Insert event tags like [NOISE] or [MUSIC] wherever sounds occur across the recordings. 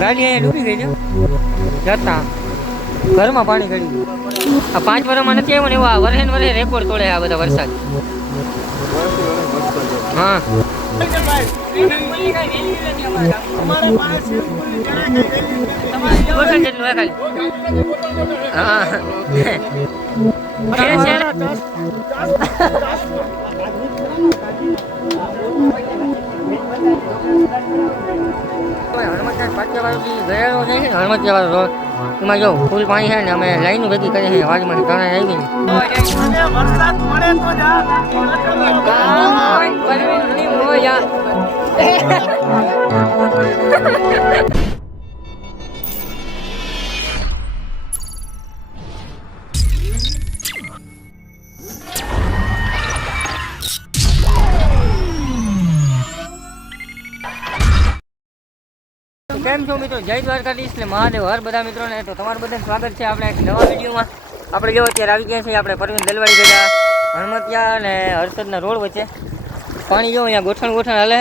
ગાડી અહીંયા ડૂબી ગઈ છે જતા. ઘરમાં પાણી ગળી ગયું આ પાંચ વર્ષમાં નથી આવ્યો ને એવા વર્ષે ને વરહે રેકોર્ડ તોડે આ બધા વરસાદ. હા. હા. [LAUGHS] હનુમતદાસ પાટિયાવાળો ગયેલો છે ને હનુમતિયાવાળો રોડ એમાં જો ફૂલ પાણી છે ને અમે લાઈન ભેગી કરી છે વાડીમાં તણાઈ આવી ને કેમ છો મિત્રો? જય દ્વારકાધીશ ને મહાદેવ. હર બધા મિત્રોને તો તમારું બધાનું સ્વાગત છે આપણે એક નવા વિડીયોમાં. આપણે જો અત્યારે આવી ગયા છીએ આપણે પરવીન દલવાડી ગયા હણમતિયા અને હર્ષદના રોડ વચ્ચે. પાણી જો અહીંયા ગોઠણ ગોઠણ હાલે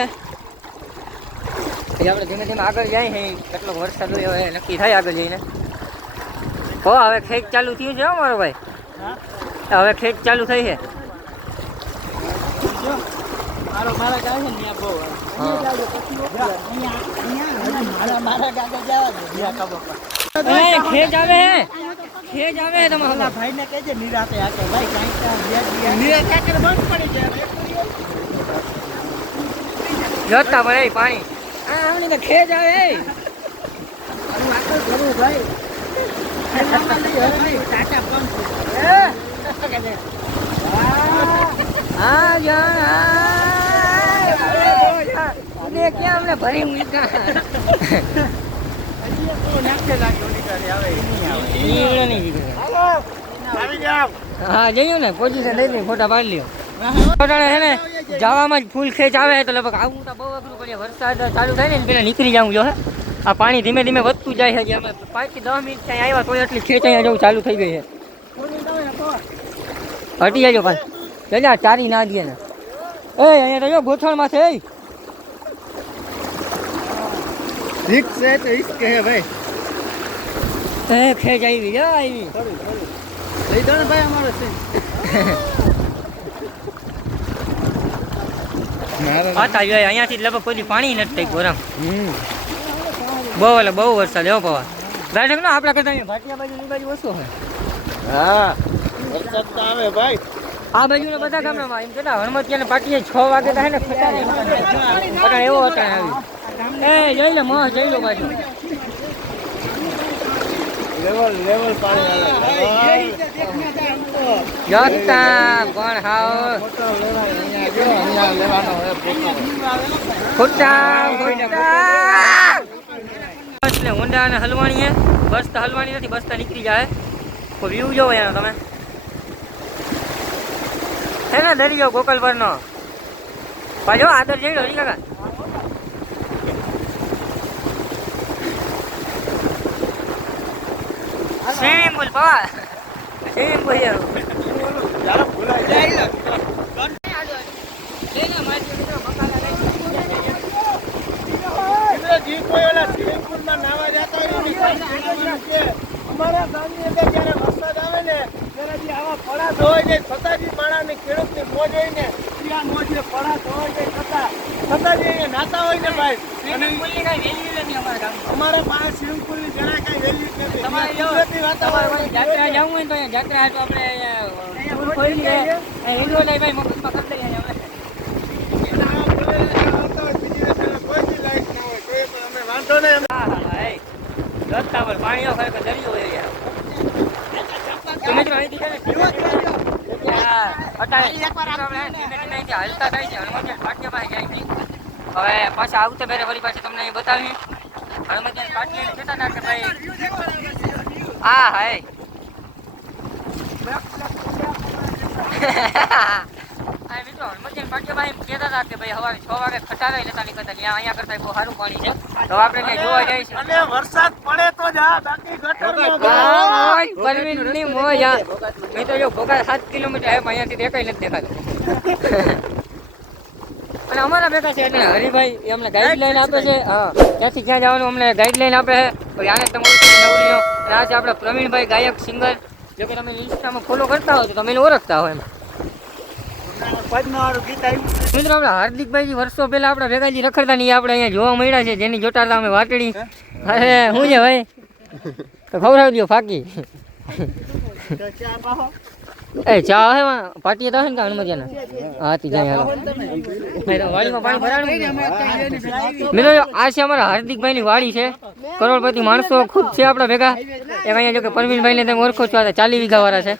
પછી આપણે ધીમે ધીમે આગળ જાય છે. કેટલો વરસાદ હોય હવે નક્કી થાય આગળ જઈને. હો હવે ખેંચ ચાલુ થયું છે મારો ભાઈ. હવે ખેંચ ચાલુ થઈ છે. મારો મારા ગાય છે ને બહુ આવે. મારા મારા ગાગે જવા દે. જ્યાં ખબર પડે. આવે. હે ખેંચ આવે. હે તમારા કહેજે નિરાતે આકે ભાઈ કાંઈક ત્યાં બે દી- નિરાતે આકે બંધ પડી જાય જોતા ભાઈ પાણી. આ તો આવે. હે. ભરવું ભાઈ. ટાટા પંપ છે. આ જાણ આ. અરે ક્યાં અમને ભરી મૂક્યા હજી એક બહુ નાખે લાગ્યો નીકળે, હવે એ નહીં આવે. ઈવડો નહીં જીગે. આવી જાવ. હા જઈએ ને પોઝિશન લઈ લઈ ફોટા લ્યો ફોટાને છે જવામાં જ ફૂલ ખેંચ આવે, તો લગભગ આવું તો બહુ અઘરું પડે વરસાદ ચાલુ થાય ને પેલા નીકળી જવું જો આ પાણી ધીમે ધીમે વધતું જાય છે અમે પાંચથી દસ મિનિટ ત્યાં આવ્યા તો એટલી ખેંચ અહીંયા જવું ચાલુ થઈ ગઈ છે. હટી જાજો જજા ચારી ના દે ને એ, અહીંયા તો ગોઠણમાં છે એ રિક્સ છે તો રિસ્ક હે ભાઈ એ ખેંચ આવી જો આવી લઈ દો ને ભાઈ અમારો છે પાતા જોઈએ અહીંયાથી જ લગભગ કોઈ દી પાણી નથી થઈ ગોરામ બહુ એટલે બહુ વરસાદ એવો પવા ગાઢક ના આપણા કરતા અહીંયા ભાટિયા બાજુ ની બાજુ ઓછો હોય હા વરસાદ તો આવે ભાઈ આ બાજુના બધા ગામડામાં એમ કેતા હનુમતિયા ને પાટીએ છ વાગે તો હે ને ખટારે પણ એવો હતા આવી એ જઈ લે મસ્ત જઈ લો બાજુ લેવલ લેવલ પાણી જતા પણ હાવ? અહીંયા અહીંયા ખોટા ખોટા એટલે ઊંડા અને હલવાણી બસ તો હલવાણી નથી બસ તો નીકળી જાય. કોઈ વ્યૂ જોવો એનો તમે. હે ને દરિયો ગોકલ પરનો પાછો આદર જઈ રહ્યો કાકા. સ્વિમિંગ પુલ પવા સ્વિમિંગ પુલ ને, અમારા ગામની અંદર જ્યારે વરસાદ આવે ને ત્યારે આવા પડા ધોવાઈ જાય છતાં જે માણસને ખેડૂતની મોજ હોય ને આ મોજે પડા ધોવાઈ જાય છતાં છતાં જે અહીંયા નાતા હોય ને ભાઈ. અમારા પાસે સ્વિમિંગ પુલની જરાય કાંઈ વેલ્યુ નથી. તમારે કુદરતી વાતાવરણ જાત્રા જવું હોય તો અહીંયા જાત્રા હાટુ આપણે અહીંયા ખોલી લઈ ભાઈ કરી. વાંધો નહીં હા, હા, હા, એ. રસ્તા પર પાણીઓ ખરેખર દરિયો હોય યાર. તો મિત્રો અહીંથી હવે પાછા આવતા મેરે વળી પાછી તમને બતાવી હનુમાનજી પાટિયા કહેતા ના કે ભાઈ હા હા હા [LAUGHS] કહેતા હતા કે ભાઈ છ વાગે ખટારા નતા નીકળતા ત્યાં અહીંયા કરતા બહુ સારું પાણી છે. તો આપણે ત્યાં જોવા જાય છે. અને વરસાદ પડે તો જ આ બાકી ગટરમાં હા, ઓય, પરવીનની મોજ આ. મેં તો જો ભોગા સાત કિલોમીટર હે પણ અહીંયાથી દેખાય નથી દેખાતું. અને અમારા બેઠા છે એટલે હરિભાઈ અમને ગાઈડલાઈન આપે છે. હા ક્યાંથી ક્યાં જવાનું અમને ગાઈડલાઈન આપે છે. પછી આને તમારું નવરીનો? અને આ છે પ્રવીણભાઈ ગાયક સિંગર જો કે તમે ઇન્સ્ટામાં ફોલો કરતા હોય તો તમે એને ઓળખતા હોય એમ. પદ્માવાળું ગીત આવ્યું મિત્રો આપણે હાર્દિકભાઈ વર્ષો પહેલા આપણા ભેગાજી રખડતા નહીં આપણે અહીંયા જોવા મળ્યા છે જેની જોતા હતા અમે વાટડી. અરે શું છે ભાઈ? તો ખવડાવી દો ફાકી એ ચા હે પાટીએ તો હે ને હનુમતિયાના હા તી જાય વાડીમાં પાણી ભરાણું મિત્રો આ છે અમારા હાર્દિકભાઈની વાડી છે. કરોડપતિ માણસો ખુદ છે આપણા ભેગા. એક અહીંયા જો કે પરવીનભાઈને તમે ઓળખો છો આ ચાલી વીઘા વાળા છે.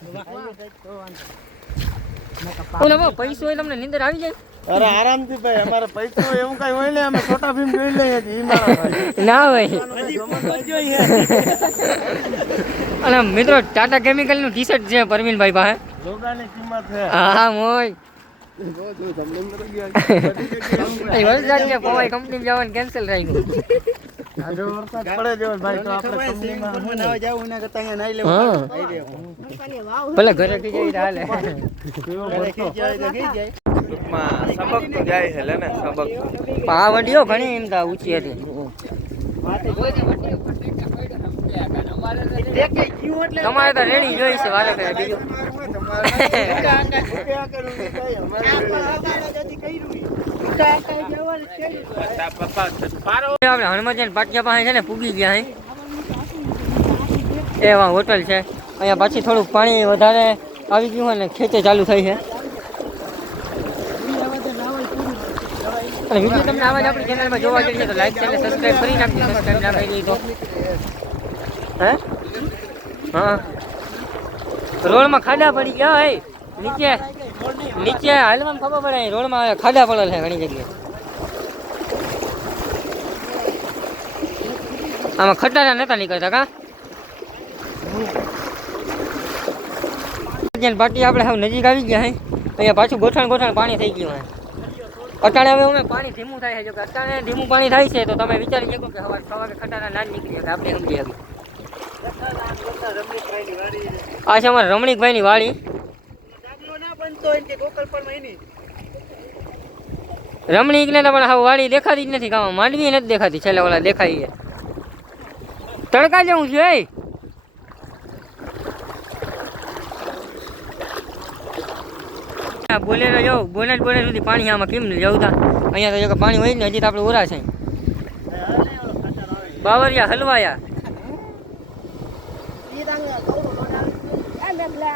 ઓલે પૈસો હોય તમને નીંદર આવી જાય. અરે આરામથી ભાઈ અમારે પૈસો હોય એવું કઈ હોય ને અમે છોટા ભીમ જોઈ લઈએ છીએ ઈ મારા ના હોય. અને મિત્રો ટાટા કેમિકલનું ટી શર્ટ છે પરવીનભાઈ પાસે. જોગાની કિંમત છે. હા મોય. વરસાદ છે પવાઈ કંપની જવાનું કેન્સલ થઈ ભલે ઘરે જાય. સબક છે લે ને સબક આ વડીઓ ઘણી એમ તા ઊંચી હતી. તમારે તો રેડી જોઈ છે વારે કરે બીજું. [LAUGHS] આપણે હનુમાન પાટિયા પાસે છે ને પૂગી ગયા અહીં એવા હોટલ છે. અહીંયા પાછી થોડુંક પાણી વધારે આવી ગયું હોય ને ખેતી ચાલુ થઈ છે. અને વીડિયો તમને આવા આપણી ચેનલમાં જોવા જઈએ તો લાઈક ચેનલ સબસ્ક્રાઈબ કરી નાખજો સબસ્ક્રાઈબ ના હે? હા. રોડમાં ખાડા પડી ગયા હે નીચે. નીચે હાલવામાં ખબર પડે રોડમાં ખાડા પડેલ છે ઘણી જગ્યાએ. આમાં ખટારા નતા નીકળતા કા? પાટી આપણે હવે નજીક આવી ગયા હે. અહીંયા પાછું ગોઠણ ગોઠણ પાણી થઈ ગયું હે. અટાણે હવે અમે પાણી ધીમું થાય છે. જો કે અટાણે ધીમું પાણી થાય છે, તો તમે વિચારી શકો કે સવારે છ કે ખટારા ના નીકળી શકે આપણે સમજી શકીએ. આ છે અમારા રમણીકભાઈની વાડી. રમણીકને તો પણ હવે વાડી દેખાતી જ નથી ગામમાં માંડવી નથી દેખાતી છેલ્લે ઓલા દેખાય ગયા તડકા જેવું છે બોલેરો જો બોલે બોનેટ સુધી પાણી આમાં કેમ જવું તા અહીંયા તો જો કે પાણી હોય ને હજી તો આપણે ઓરા છે. બાવરિયા હલવાયા.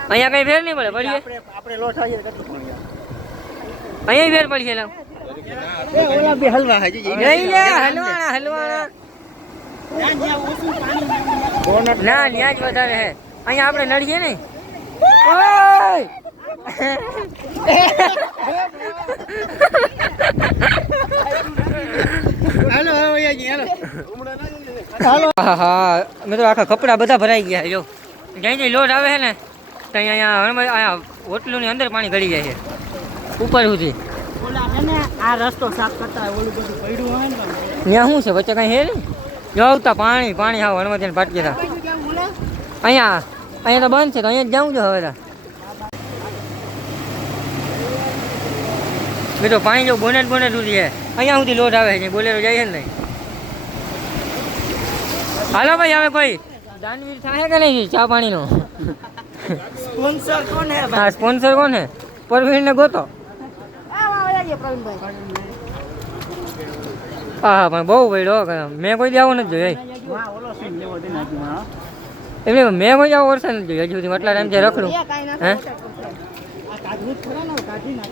અહીંયા કઈ ફેર નહીં પડે પડીએ. આપણે લોટ આવીએ કેટલું પાણી અહીંયા વેર પડી છે ઓલા બે હલવા હજી નહીં હલવાણા હલવાણા ના ત્યાં વધારે હે. અહીંયા આપણે નડીએ ને! હાલો હાલો હા હા. મેં તો આખા કપડા બધા ભરાઈ ગયા જો. જ્યાં જ્યાં લોટ આવે છે ને. ત્યાં અહીંયા હણમાં અહીંયા હોટલોની અંદર પાણી ગળી જાય છે. ઉપર સુધી. આ રસ્તો સાફ કરતા ઓલું બધું પડ્યું હોય ને ત્યાં શું છે? વચ્ચે કઈ હે જો આવતા પાણી પાણી આવો હણમાં ત્યાં પાટકી હતા અહીંયા અહીંયા તો બંધ છે તો અહીંયા જ જાઉં છું હવે તો. બીજો પાણી જો બોનેટ બોનેટ સુધી છે. અહીંયા સુધી લોટ આવે છે બોલેરો જાય છે ને હાલો ભાઈ હવે કોઈ દાનવીર થાય કે નહીં? ચા પાણીનો? સ્પોન્સર કોણ હે હા સ્પોન્સર કોણ છે પરવીનને ગોતો. હા હા પણ બહુ પડ્યો મેં કોઈ દી આવું નથી જોયું ને એટલે મેં કોઈ આવો વર્ષે નથી જોયું હજુ સુધી આટલા ટાઈમથી રખડું. હે? ને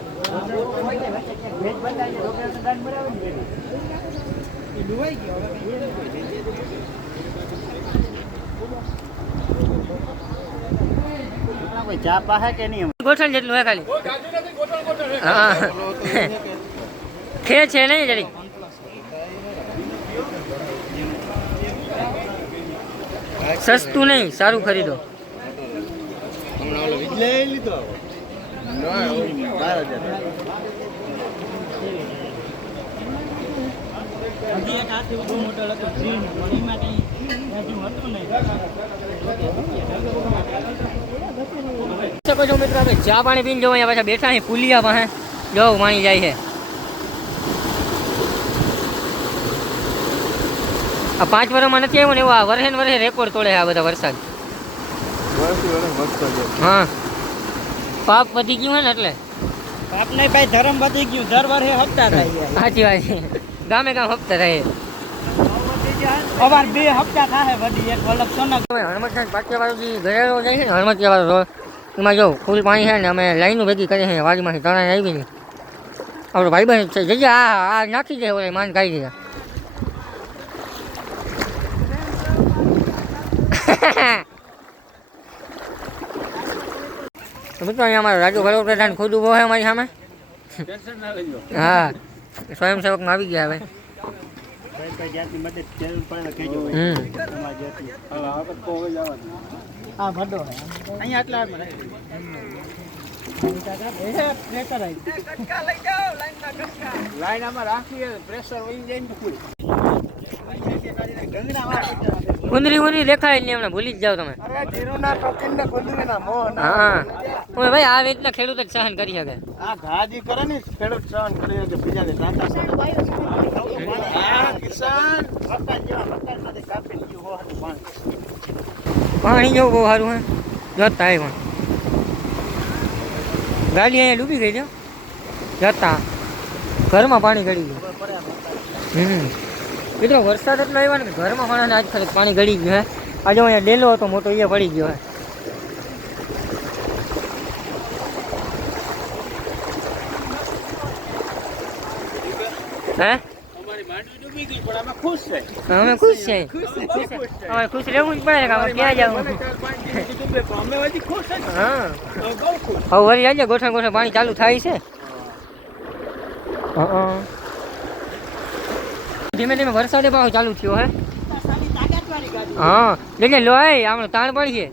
ને ડુબાઈ ગયો હવે કઈ એ નથી. કોઈ ચા પાહે કે નહીં ગોઠણ જેટલું હે ખાલી. હા. ખે છે નહીં જરી? સસ્તું નહીં સારું ખરીદો. મોટો શકો છો મિત્રો આપણે ચા પાણી પીને જો પાછા બેઠા અહીં પુલિયા પાસે જો માણી જાય છે. આ પાંચ વર્ષમાં નથી આવ્યો ને એવું આ વરહે ને વરહે રેકોર્ડ તોડે આ બધા વરસાદ. હા. પાપ વધી ગયું હોય ને એટલે. પાપ નહીં ભાઈ ધરમ વધી ગયું. દર વર્ષે હપ્તા થાય સાચી વાત છે. ગામે ગામ હપ્તા થાય અવાર બે હપ્તા થાય વધી એક વલ્લભ સોના. હનુમતનાથ પાટિયાવાળો જે ગયેલો જાય છે ને હનુમતિયાવાળો રોડ એમાં જો ફૂલ પાણી છે ને અમે લાઈનો ભેગી કરી છે વાડીમાંથી તણાઈ આવી ને આપણો ભાઈ બહેન છે જગ્યા આ આ નાખી દે ઓલે માન કાઢી તો મિત્રો અહીંયા અમારો રાજુ વડાપ્રધાન ખુદ ઊભો છે અમારી સામે. હા સ્વયંસેવકમાં આવી ગયા હવે. હા ભડો. અહીંયા આટલા લાઈન આમાં રાખીએ પ્રેશર વહી જાય ને ફૂલ કુંદરી ઉંદરી દેખાય ને નહીં એમને ભૂલી જ જાવ તમે. હા. હવે ભાઈ આ રીતના ખેડૂત જ સહન કરી શકે. આ ઘાજી કરે ને ખેડૂત સહન કરી શકે બીજાને પાણી. જો બહુ સારું હે જતા એ પણ ગાડી અહીંયા ડૂબી ગઈ છે. જતા. ઘરમાં પાણી ગળી ગયું. હમ. મિત્રો, વરસાદ એટલો આવ્યો ને ઘરમાં પણ આજ ખરે પાણી ગળી ગયું હે. આજે અહીંયા ડેલો હતો, મોટો એ પડી ગયો હે. હે? પણ આમાં ખુશ છે. અમે ખુશ રહેવું જ પડે કે અમે ક્યાં જવું પણ અમે. હા. અમે હવે વળી આજે ગોઠણ ગોઠણ પાણી ચાલુ થાય છે. હં. ધીમે ધીમે વરસાદે પાછો ચાલુ થયો હે? હા. એટલે લો આપણે તાણ પડી છે.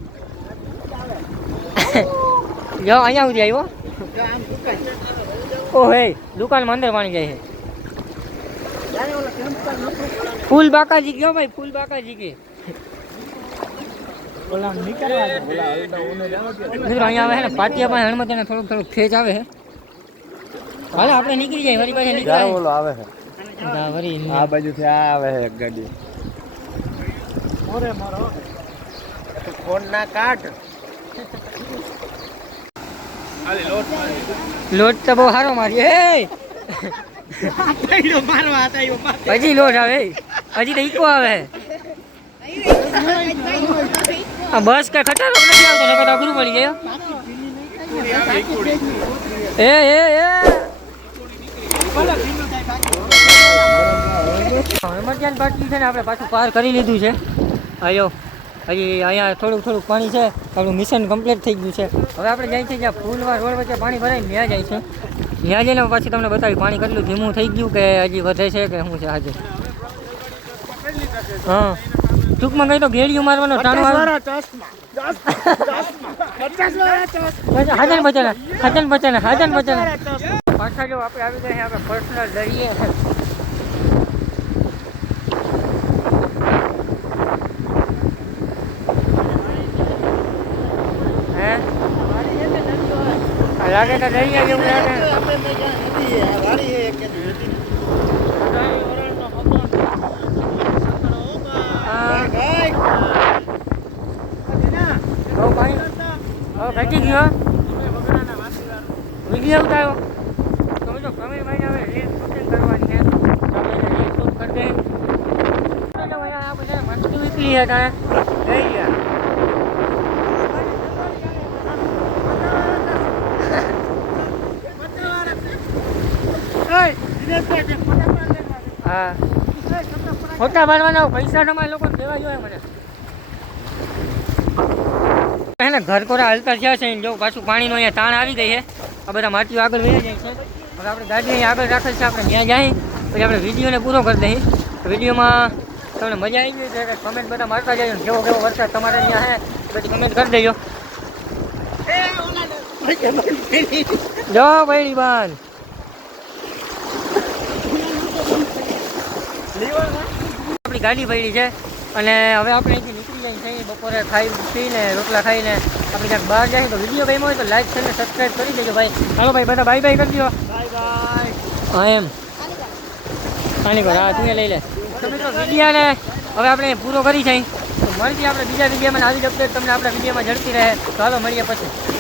જો અહીંયા સુધી આવ્યો. ઓ હે દુકાનમાં અંદર પાણી જાય છે. ફૂલ બાકાજી ગયો ભાઈ ફૂલ બાકાજી કે ઓલા નીકળવા દે. ઓલા હલતા ઊને જવા દે. મિત્રો અહીંયા આવે છે ને પાટિયા પાસે હનુમત એને થોડુંક થોડુંક ખેંચ આવે છે હાલે આપણે નીકળી જાય વળી પાસે નીકળાય ઓલો આવે છે હા, વળી આ બાજુથી આ આવે છે એક ગાડી મોરે મોરો. તું ફોન ના કાઢ હાલે લોટ મારી લોટ તો બહુ સારો મારી હે હજી લોટ આવે. હજી તો ઈકો આવે. બસ કે ખટારો નથી આવતો, નકર અઘરું પડી ગયો. એ એ એ. એમરજન્સી પાટી છે ને, આપણે પાછું પાર કરી લીધું છે. આયો હજી અહીંયા થોડુંક થોડુંક પાણી છે. આપણું મિશન કમ્પ્લીટ થઈ ગયું છે. હવે આપણે જાય છે જ્યાં ફૂલવા, રોડ વચ્ચે પાણી ભરાય ત્યાં જાય છે. ત્યાં જઈને પછી તમને બતાવી પાણી કેટલું ધીમું થઈ ગયું કે હજી વધે છે કે શું છે આજે? હા. ટૂંકમાં કહી તો ઘેડિયું મારવાનો ટાણો આવે. હાજર બચાના હાજર બચાના હાજર બચાના. પાછા જો આપણે આવી ગયા આપણે પર્સનલ દરિયે હે આ લાગે તો દરિયા જેવું લાગે? ઘટી ગયો વીડિયો ઉતાર્યો તમે જો પ્રવીણ ભાઈ હવે રીલ શૂટિંગ કરવાની છે તો રીલ શૂટ કરી દઈએ ચાલો ભાઈ આ બધા મસ્તી તારે જઈ ગયા હા ફોટા પાડવાના પૈસા તમારે લોકો દેવા જોઈએ મને. એને ઘર કોરા હલતા થયા છે જો પાછું પાણીનો અહીંયા તાણ આવી ગઈ છે. આ બધા માટીઓ આગળ વહી જાય છે. હવે આપણે ગાડી અહીંયા આગળ રાખેલ છે, આપણે ત્યાં જાય. પછી આપણે વિડીયોને પૂરો કરી દઈએ. વિડીયોમાં તમને મજા આવી ગઈ છે કમેન્ટ બધા મારતા જાય કેવો કેવો વરસાદ તમારે અહીંયા છે બધી કમેન્ટ કરી દેજો. જો ભાઈ બાન આપણી ગાડી પડી છે. અને હવે આપણે અહીંથી નીકળી જાય છીએ બપોરે ખાઈ પીને રોટલા ખાઈને આપણે ક્યાંક બહાર જાય તો વીડિયો ગમ્યો હોય તો લાઈક કરીને સબસ્ક્રાઈબ કરી દેજો ભાઈ. ચાલો ભાઈ બધા બાય બાય કરી દો. હા એમ. પર હા તું લઈ લે. તો મિત્રો વિડીયાને હવે આપણે પૂરો કરી જાય તો મળીએ આપણે બીજા વિડીયામાં આવી જ અપડેટ તમને આપણા વિડીયોમાં ઝડપી રહે. ચાલો મળીએ પછી.